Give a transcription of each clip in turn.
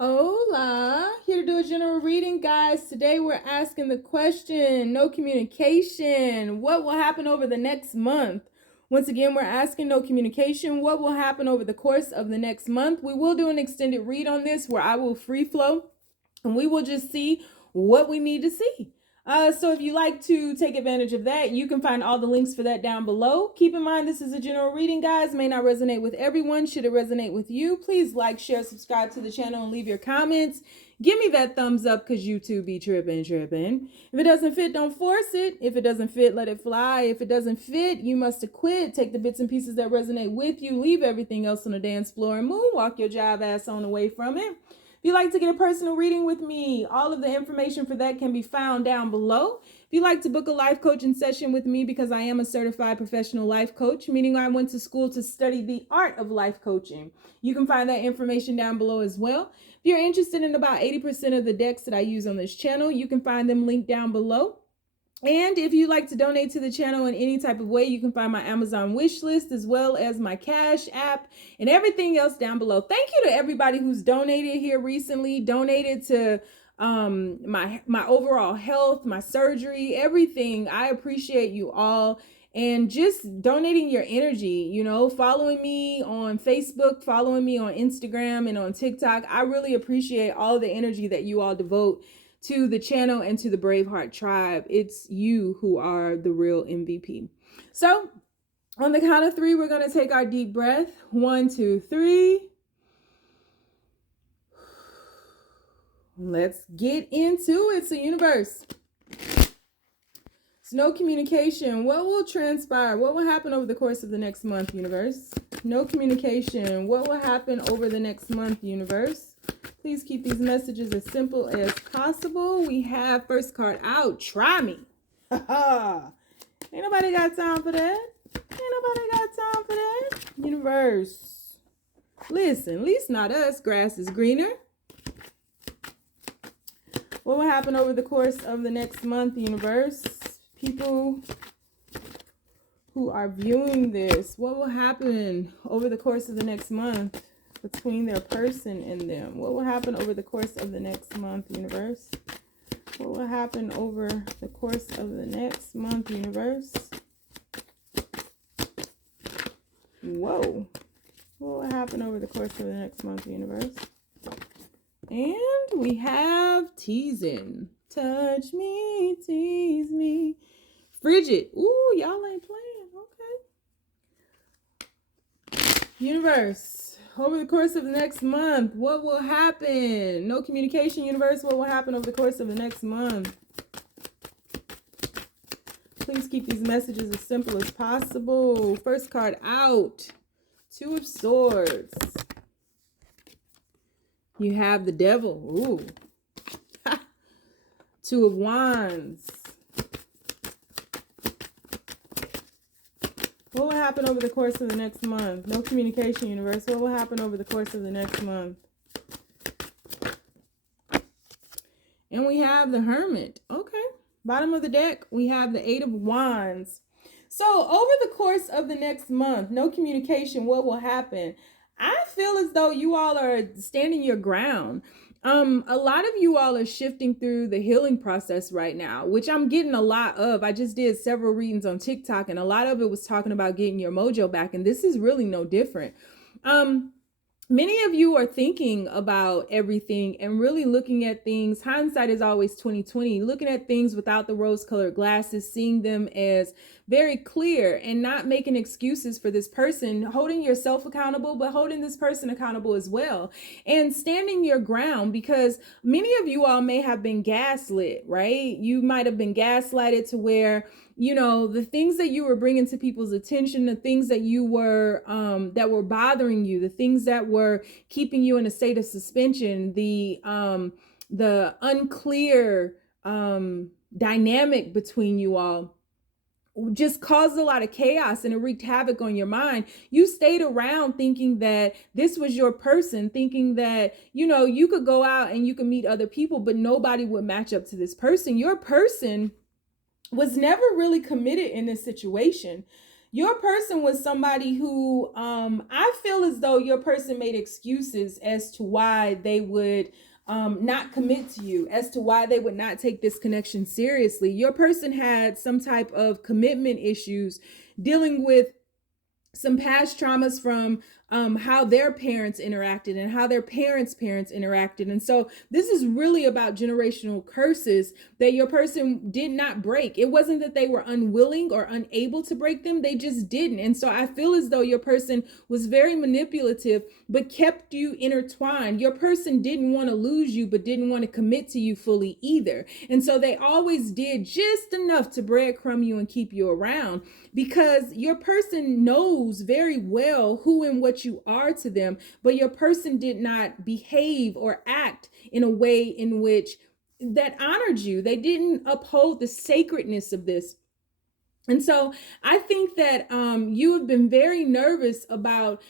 Hola, here to do a general reading, guys. Today we're asking the question, no communication, what will happen over the next month? Once again, we're asking no communication, what will happen over the course of the next month? We will do an extended read on this where I will free flow and we will just see what we need to see. So if you like to take advantage of that, you can find all the links for that down below. Keep in mind, this is a general reading, guys. May not resonate with everyone. Should it resonate with you, please like, share, subscribe to the channel, and leave your comments. Give me that thumbs up because YouTube be tripping. If it doesn't fit, don't force it. If it doesn't fit, let it fly. If it doesn't fit, you must quit. Take the bits and pieces that resonate with you. Leave everything else on the dance floor and moonwalk your jive ass on away from it. If you'd like to get a personal reading with me, all of the information for that can be found down below. If you'd like to book a life coaching session with me, because I am a certified professional life coach, meaning I went to school to study the art of life coaching, you can find that information down below as well. If you're interested in about 80% of the decks that I use on this channel, you can find them linked down below. And if you'd like to donate to the channel in any type of way, you can find my Amazon wish list as well as my Cash app and everything else down below. Thank you to everybody who's donated here recently, donated to my overall health, my surgery, everything. I appreciate you all. And just donating your energy, following me on Facebook, following me on Instagram and on TikTok. I really appreciate all the energy that you all devote to the channel and to the Braveheart tribe. It's you who are the real MVP. So on the count of three, we're going to take our deep breath. 1, 2, 3. Let's get into it. So universe, it's no communication. What will transpire? What will happen over the course of the next month, universe? No communication. What will happen over the next month, universe? Please keep these messages as simple as possible. We have first card out. Try me. Ain't nobody got time for that. Ain't nobody got time for that. Universe. Listen, at least not us. Grass is greener. What will happen over the course of the next month, universe? People who are viewing this, what will happen over the course of the next month between their person and them? What will happen over the course of the next month, universe? What will happen over the course of the next month, universe? Whoa. What will happen over the course of the next month, universe? And we have teasing. Touch me, tease me. Frigid. Ooh, y'all ain't playing. Okay. Universe, over the course of the next month, what will happen? No communication, universe. What will happen over the course of the next month? Please keep these messages as simple as possible. First card out. 2 of Swords. You have the Devil. Ooh. 2 of Wands. What will happen over the course of the next month? No communication, universe. What will happen over the course of the next month? And we have the Hermit. Okay. Bottom of the deck, we have the 8 of Wands. So over the course of the next month, no communication, what will happen? I feel as though you all are standing your ground. A lot of you all are shifting through the healing process right now, which I'm getting a lot of. I just did several readings on TikTok, and a lot of it was talking about getting your mojo back, and this is really no different. Many of you are thinking about everything and really looking at things. Hindsight is always 20/20. Looking at things without the rose-colored glasses, seeing them as very clear and not making excuses for this person, holding yourself accountable, but holding this person accountable as well, and standing your ground, because many of you all may have been gaslit, right? You might have been gaslighted to where, the things that you were bringing to people's attention, the things that you were, that were bothering you, the things that were keeping you in a state of suspension, the unclear dynamic between you all just caused a lot of chaos, and it wreaked havoc on your mind. You stayed around thinking that this was your person, thinking that, you could go out and you could meet other people, but nobody would match up to this person. Your person was never really committed in this situation. Your person was somebody who I feel as though your person made excuses as to why they would not commit to you, as to why they would not take this connection seriously. Your person had some type of commitment issues, dealing with some past traumas from how their parents interacted and how their parents' parents interacted. And so this is really about generational curses that your person did not break. It wasn't that they were unwilling or unable to break them, they just didn't. And so I feel as though your person was very manipulative, but kept you intertwined. Your person didn't want to lose you, but didn't want to commit to you fully either. And so they always did just enough to breadcrumb you and keep you around, because your person knows very well who and what you are to them, but your person did not behave or act in a way in which that honored you. They didn't uphold the sacredness of this. And so I think that you have been very nervous about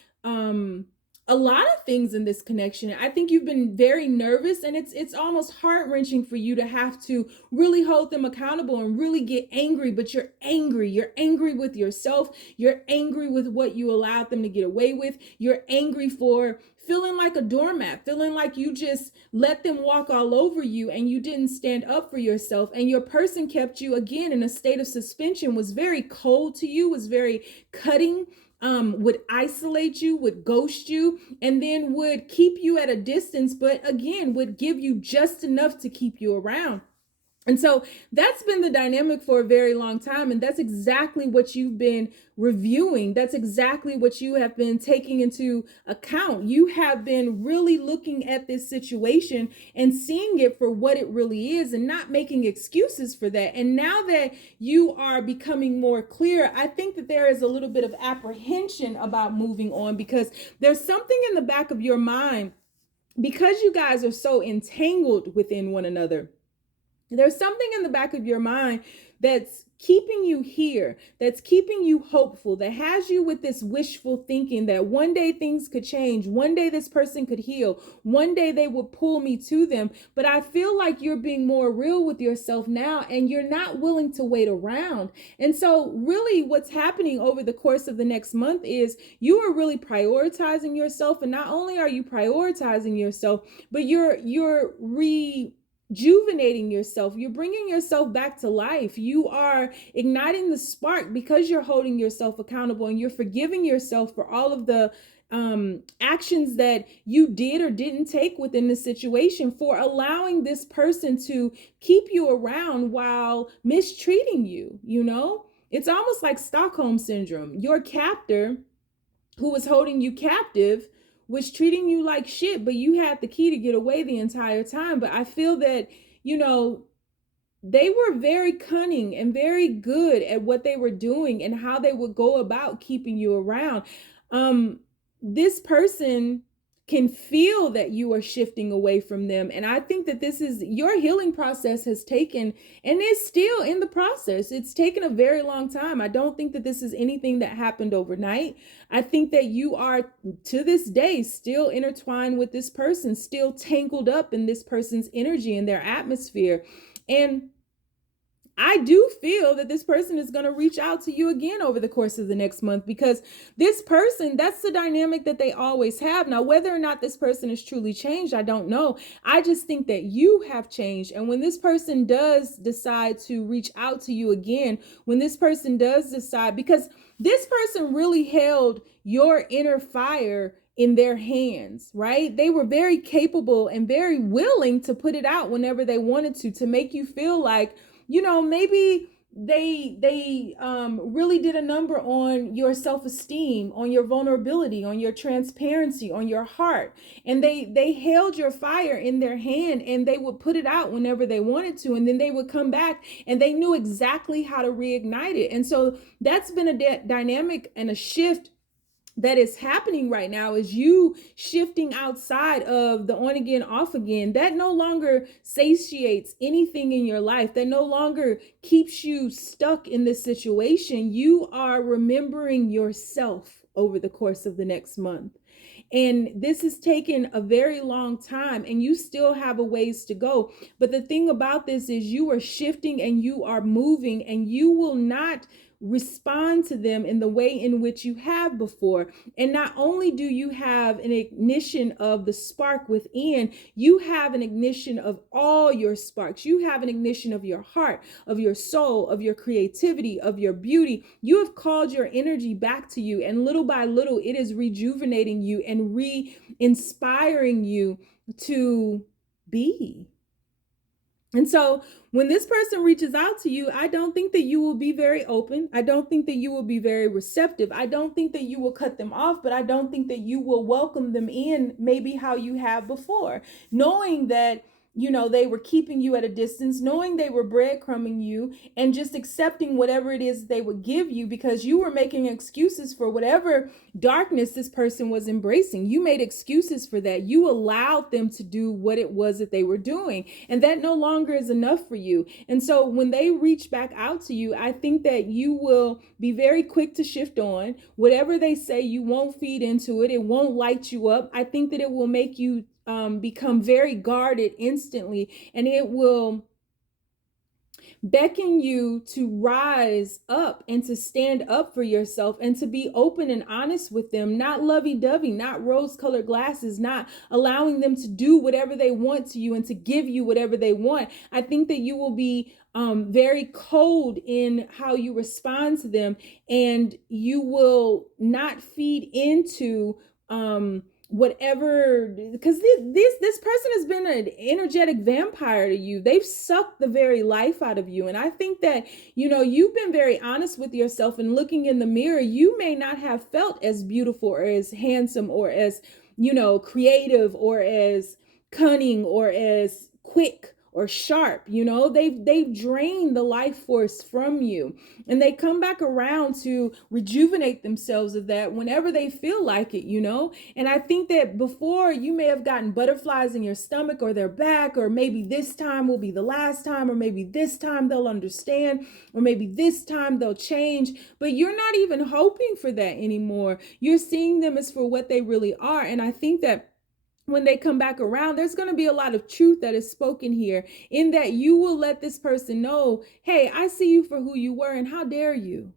a lot of things in this connection. I think you've been very nervous, and it's almost heart-wrenching for you to have to really hold them accountable and really get angry. But you're angry. You're angry with yourself. You're angry with what you allowed them to get away with. You're angry for feeling like a doormat, feeling like you just let them walk all over you and you didn't stand up for yourself. And your person kept you, again, in a state of suspension, was very cold to you, was very cutting, would isolate you, would ghost you, and then would keep you at a distance, but again, would give you just enough to keep you around. And so that's been the dynamic for a very long time. And that's exactly what you've been reviewing. That's exactly what you have been taking into account. You have been really looking at this situation and seeing it for what it really is and not making excuses for that. And now that you are becoming more clear, I think that there is a little bit of apprehension about moving on, because there's something in the back of your mind, because you guys are so entangled within one another. There's something in the back of your mind that's keeping you here, that's keeping you hopeful, that has you with this wishful thinking that one day things could change, one day this person could heal, one day they would pull me to them. But I feel like you're being more real with yourself now, and you're not willing to wait around. And so really what's happening over the course of the next month is you are really prioritizing yourself. And not only are you prioritizing yourself, but you're rejuvenating yourself. You're bringing yourself back to life. You are igniting the spark because you're holding yourself accountable, and you're forgiving yourself for all of the actions that you did or didn't take within the situation, for allowing this person to keep you around while mistreating you. You know, it's almost like Stockholm syndrome. Your captor, who was holding you captive, was treating you like shit, but you had the key to get away the entire time. But I feel that, you know, they were very cunning and very good at what they were doing and how they would go about keeping you around. This person can feel that you are shifting away from them. And I think that this is your healing process has taken, and is still in the process. It's taken a very long time. I don't think that this is anything that happened overnight. I think that you are, to this day, still intertwined with this person, still tangled up in this person's energy and their atmosphere. And I do feel that this person is going to reach out to you again over the course of the next month, because this person, that's the dynamic that they always have. Now, whether or not this person is truly changed, I don't know. I just think that you have changed. And when this person does decide to reach out to you again, when this person does decide, because this person really held your inner fire in their hands, right? They were very capable and very willing to put it out whenever they wanted to make you feel like, you know, maybe they really did a number on your self-esteem, on your vulnerability, on your transparency, on your heart. And they held your fire in their hand, and they would put it out whenever they wanted to. And then they would come back, and they knew exactly how to reignite it. And so that's been a dynamic and a shift that is happening right now, is you shifting outside of the on again, off again. That no longer satiates anything in your life. That no longer keeps you stuck in this situation. You are remembering yourself over the course of the next month. And this has taken a very long time, and you still have a ways to go. But the thing about this is you are shifting and you are moving, and you will not respond to them in the way in which you have before. And not only do you have an ignition of the spark within, you have an ignition of all your sparks. You have an ignition of your heart, of your soul, of your creativity, of your beauty. You have called your energy back to you, and little by little, it is rejuvenating you and re-inspiring you to be. And so when this person reaches out to you, I don't think that you will be very open. I don't think that you will be very receptive. I don't think that you will cut them off, but I don't think that you will welcome them in maybe how you have before, knowing that, you know, they were keeping you at a distance, knowing they were breadcrumbing you, and just accepting whatever it is they would give you because you were making excuses for whatever darkness this person was embracing. You made excuses for that. You allowed them to do what it was that they were doing, and that no longer is enough for you. And so when they reach back out to you, I think that you will be very quick to shift on. Whatever they say, you won't feed into it. It won't light you up. I think that it will make you become very guarded instantly, and it will beckon you to rise up and to stand up for yourself and to be open and honest with them, not lovey-dovey, not rose-colored glasses, not allowing them to do whatever they want to you and to give you whatever they want. I think that you will be very cold in how you respond to them, and you will not feed into whatever, because this person has been an energetic vampire to you. They've sucked the very life out of you. And I think that, you know, you've been very honest with yourself, and looking in the mirror, you may not have felt as beautiful or as handsome or as, you know, creative or as cunning or as quick or sharp. You know, they've drained the life force from you, and they come back around to rejuvenate themselves of that whenever they feel like it, you know. And I think that before, you may have gotten butterflies in your stomach or their back, or maybe this time will be the last time, or maybe this time they'll understand, or maybe this time they'll change. But you're not even hoping for that anymore. You're seeing them as for what they really are. And I think that when they come back around, there's going to be a lot of truth that is spoken here, in that you will let this person know, hey, I see you for who you were, and how dare you?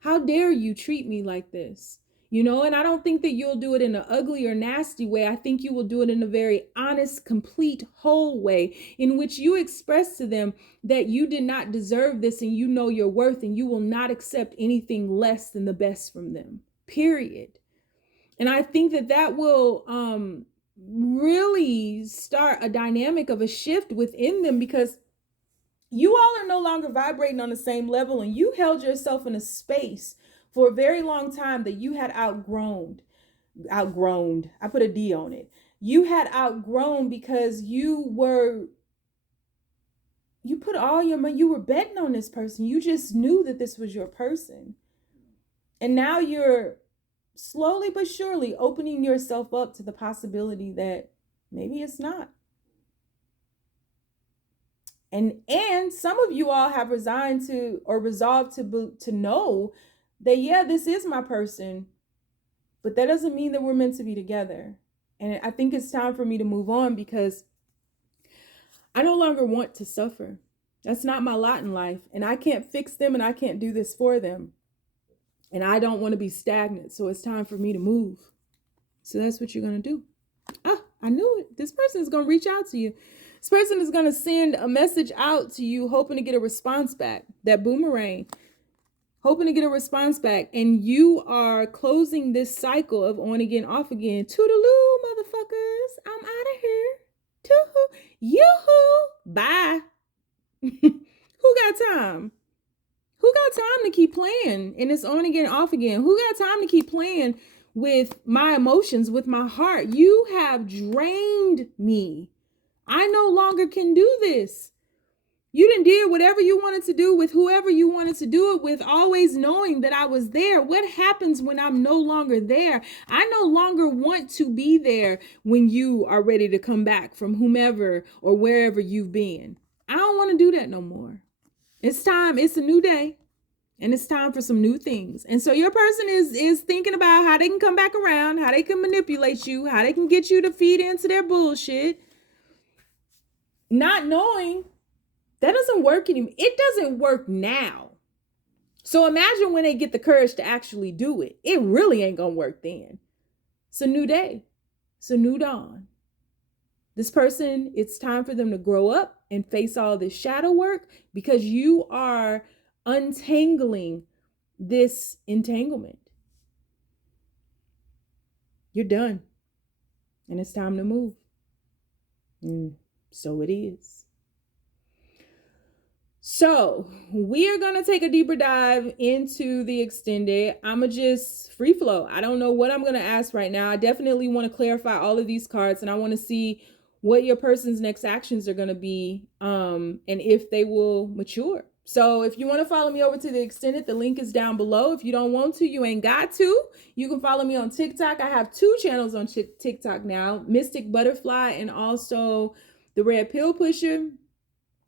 How dare you treat me like this? You know, and I don't think that you'll do it in an ugly or nasty way. I think you will do it in a very honest, complete, whole way, in which you express to them that you did not deserve this, and you know your worth, and you will not accept anything less than the best from them, period. And I think that that will really start a dynamic of a shift within them, because you all are no longer vibrating on the same level, and you held yourself in a space for a very long time that you had outgrown. I put a D on it. You had outgrown because you put all your money, you were betting on this person. You just knew that this was your person. And now you're slowly but surely opening yourself up to the possibility that maybe it's not. And some of you all have resigned to, or resolved to know that, yeah, this is my person, but that doesn't mean that we're meant to be together. And I think it's time for me to move on, because I no longer want to suffer. That's not my lot in life, and I can't fix them, and I can't do this for them. And I don't want to be stagnant. So it's time for me to move. So that's what you're going to do. I knew it. This person is going to reach out to you. This person is going to send a message out to you, hoping to get a response back. That boomerang. Hoping to get a response back. And you are closing this cycle of on again, off again. Toodaloo, motherfuckers. I'm out of here. Toohoo. Yoo-hoo. Bye. Who got time? Who got time to keep playing? And it's on again, off again. Who got time to keep playing with my emotions, with my heart? You have drained me. I no longer can do this. You done did whatever you wanted to do with whoever you wanted to do it with, always knowing that I was there. What happens when I'm no longer there? I no longer want to be there when you are ready to come back from whomever or wherever you've been. I don't want to do that no more. It's time. It's a new day, and it's time for some new things. And so your person is thinking about how they can come back around, how they can manipulate you, how they can get you to feed into their bullshit, not knowing that doesn't work anymore. It doesn't work now. So imagine when they get the courage to actually do it. It really ain't gonna work then. It's a new day. It's a new dawn. This person, it's time for them to grow up and face all this shadow work, because you are untangling this entanglement. You're done. And it's time to move. And so it is. So we are going to take a deeper dive into the extended. I'm going to just free flow. I don't know what I'm going to ask right now. I definitely want to clarify all of these cards, and I want to see what your person's next actions are going to be, and if they will mature. So if you want to follow me over to the extended, the link is down below. If you don't want to, you ain't got to. You can follow me on TikTok. I have 2 channels on TikTok now, Mystic Butterfly and also the Red Pill Pusher.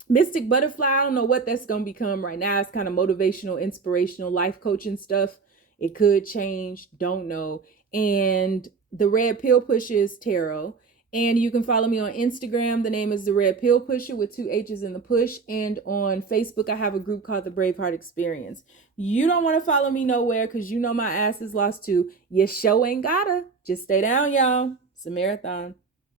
Mystic Butterfly, I don't know what that's going to become right now. It's kind of motivational, inspirational, life coaching stuff. It could change, don't know. And the Red Pill Pusher is tarot. And you can follow me on Instagram. The name is the Red Pill Pusher with 2 H's in the push. And on Facebook, I have a group called the Braveheart Experience. You don't want to follow me nowhere because you know my ass is lost too. You sure ain't gotta. Just stay down, y'all. It's a marathon.